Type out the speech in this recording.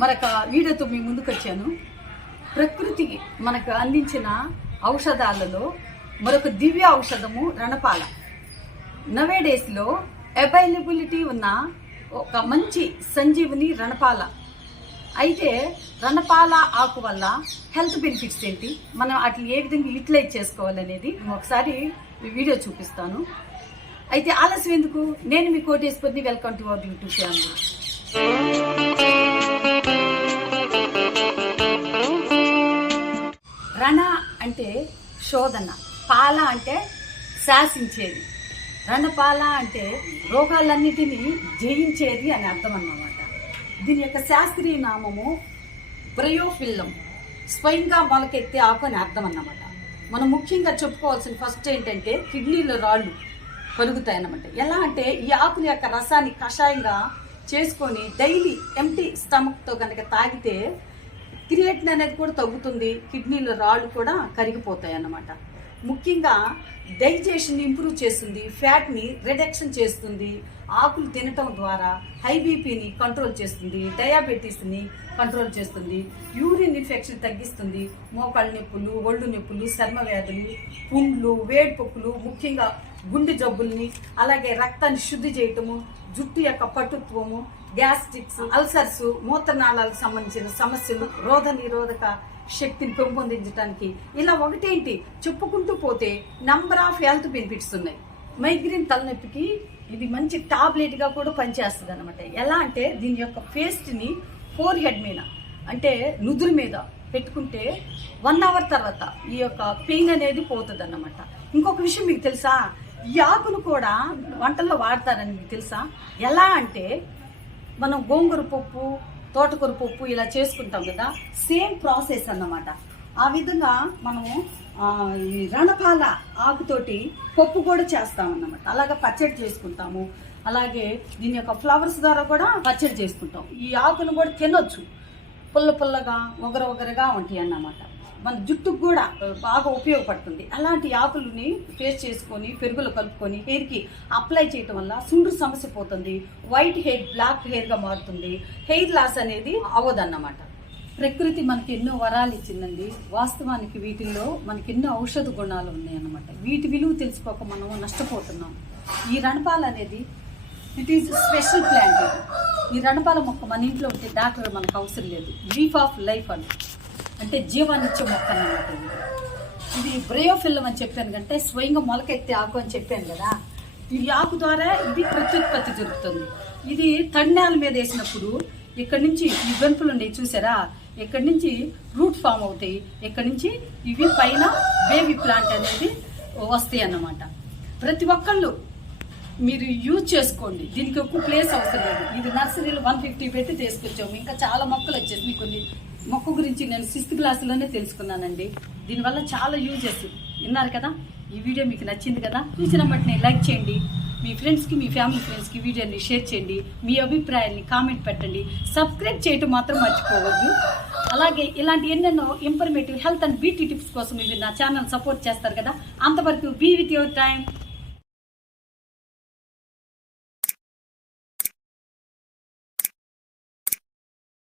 మరొక వీడియోతో మీ ముందుకు వచ్చాను. ప్రకృతి మనకు అందించిన ఔషధాలలో మరొక దివ్య ఔషధము రణపాల. నవేడేస్లో అవైలబిలిటీ ఉన్న ఒక మంచి సంజీవని రణపాల. అయితే రణపాల ఆకు వల్ల హెల్త్ బెనిఫిట్స్ ఏంటి, మనం వాటిని ఏ విధంగా యూటిలైజ్ చేసుకోవాలనేది ఒకసారి వీడియో చూపిస్తాను. అయితే ఆలస్యం ఎందుకు, నేను మీ కోటేశ్వరిని. Welcome to our YouTube channel. రణ అంటే శోధన, పాల అంటే శాసించేది, రణపాల అంటే రోగాలన్నిటినీ జయించేది అని అర్థం అన్నమాట. దీని యొక్క శాస్త్రీయ నామము బ్రయోఫిల్లం, స్వయంగా మొలకెత్తే ఆకు అని అర్థం అన్నమాట. మనం ముఖ్యంగా చెప్పుకోవాల్సిన ఫస్ట్ ఏంటంటే కిడ్నీలో రాళ్ళు కలుగుతాయన్నమాట. ఎలా అంటే ఈ ఆకుల యొక్క రసాన్ని కషాయంగా చేసుకొని డైలీ ఎంటీ స్టమక్తో కనుక తాగితే క్రియేటిన్ అనేది కూడా తగ్గుతుంది, కిడ్నీలో రాళ్ళు కూడా కరిగిపోతాయి అన్నమాట. ముఖ్యంగా డైజెషన్ ఇంప్రూవ్ చేస్తుంది, ఫ్యాట్ని రిడక్షన్ చేస్తుంది, ఆకులు తినటం ద్వారా హై బీపీని కంట్రోల్ చేస్తుంది, డయాబెటీస్ని కంట్రోల్ చేస్తుంది, యూరిన్ ఇన్ఫెక్షన్ తగ్గిస్తుంది, మోకాళ్ళ నొప్పులు, ఒళ్ళు నొప్పులు, చర్మ వ్యాధులు, పుండ్లు, వేడిపొక్కులు, ముఖ్యంగా గుండె జబ్బుల్ని, అలాగే రక్తాన్ని శుద్ధి చేయటము, జుట్టు యొక్క పటుత్వము, గ్యాస్ట్రిక్స్, అల్సర్స్, మూత్రనాళాలకు సంబంధించిన సమస్యలు, రోగ నిరోధక శక్తిని పెంపొందించడానికి, ఇలా ఒకటేంటి చెప్పుకుంటూ పోతే నంబర్ ఆఫ్ హెల్త్ బెనిఫిట్స్ ఉన్నాయి. మైగ్రేన్ తలనొప్పికి ఇది మంచి టాబ్లెట్గా కూడా పనిచేస్తుంది అనమాట. ఎలా అంటే దీని యొక్క పేస్ట్ని ఫోర్ హెడ్ మీద అంటే నుదురు మీద పెట్టుకుంటే 1 అవర్ తర్వాత ఈ యొక్క పెయిన్ అనేది పోతుంది అన్నమాట. ఇంకొక విషయం మీకు తెలుసా, ఈ ఆకును కూడా వంటల్లో వాడతారని మీకు తెలుసా? ఎలా అంటే మనం గోంగూర పప్పు, తోటకూర పప్పు ఇలా చేసుకుంటాం కదా, సేమ్ ప్రాసెస్ అన్నమాట. ఆ విధంగా మనము ఈ రణపాల ఆకుతోటి పప్పు కూడా చేస్తామన్నమాట. అలాగే పచ్చడి చేసుకుంటాము, అలాగే దీని యొక్క ఫ్లవర్స్ ద్వారా కూడా పచ్చడి చేసుకుంటాం. ఈ ఆకును కూడా తినొచ్చు, పుల్ల పుల్లగా ఒగరగా ఉంటాయి అన్నమాట. మన జుట్టుకు కూడా బాగా ఉపయోగపడుతుంది. అలాంటి ఆకులని పేస్ట్ చేసుకొని పెరుగులో కలుపుకొని హెయిర్కి అప్లై చేయటం వల్ల సుండ్రు సమస్య పోతుంది, వైట్ హెయిర్ బ్లాక్ హెయిర్గా మారుతుంది, హెయిర్ లాస్ అనేది అవ్వదన్నమాట. ప్రకృతి మనకి ఎన్నో వరాలు ఇచ్చిందండి. వాస్తవానికి వీటిల్లో మనకి ఎన్నో ఔషధ గుణాలు ఉన్నాయన్నమాట. వీటి విలువ తెలుసుకోక మనం నష్టపోతున్నాం. ఈ రణపాల అనేది ఇట్ ఈజ్ స్పెషల్ ప్లాంట్. ఈ రణపాల మొక్క మన ఇంట్లో ఉంటే డాక్టర్ మనకు అవసరం లేదు. లీఫ్ ఆఫ్ లైఫ్ అంటే జీవాన్నిచ్చే మొక్క అన్నమాట. ఇది బ్రయోఫిల్లం అని చెప్పాను కంటే స్వయంగా మొలకెత్తే ఆకు అని చెప్పాను కదా. ఈ ఆకు ద్వారా ఇది ప్రత్యుత్పత్తి జరుగుతుంది. ఇది తడినేల మీద వేసినప్పుడు ఇక్కడి నుంచి ఈ వెంపులు ఉన్నాయి చూసారా, ఇక్కడి నుంచి రూట్ ఫామ్ అవుతాయి, ఇక్కడి నుంచి ఇవి పైన బేబీ ప్లాంట్ అనేది వస్తాయి అన్నమాట. ప్రతి ఒక్కళ్ళు మీరు యూజ్ చేసుకోండి, దీనికి ఎక్కువ ప్లేస్ అవసరం లేదు. ఇది నర్సరీలో 150 పెట్టి తీసుకొచ్చాము. ఇంకా చాలా మొక్కలు వచ్చేసి కొన్ని మొక్క గురించి నేను 6th క్లాస్లోనే తెలుసుకున్నానండి. దీనివల్ల చాలా యూజెస్ విన్నారు కదా. ఈ వీడియో మీకు నచ్చింది కదా, చూసిన బట్టి లైక్ చేయండి, మీ ఫ్రెండ్స్కి, మీ ఫ్యామిలీ ఫ్రెండ్స్కి వీడియోని షేర్ చేయండి, మీ అభిప్రాయాన్ని కామెంట్ పెట్టండి, సబ్స్క్రైబ్ చేయటం మాత్రం మర్చిపోవద్దు. అలాగే ఇలాంటి ఎన్నెన్నో informative health and beauty tips కోసం మీరు నా ఛానల్ సపోర్ట్ చేస్తారు కదా. అంతవరకు బీ విత్ యువర్ టైం.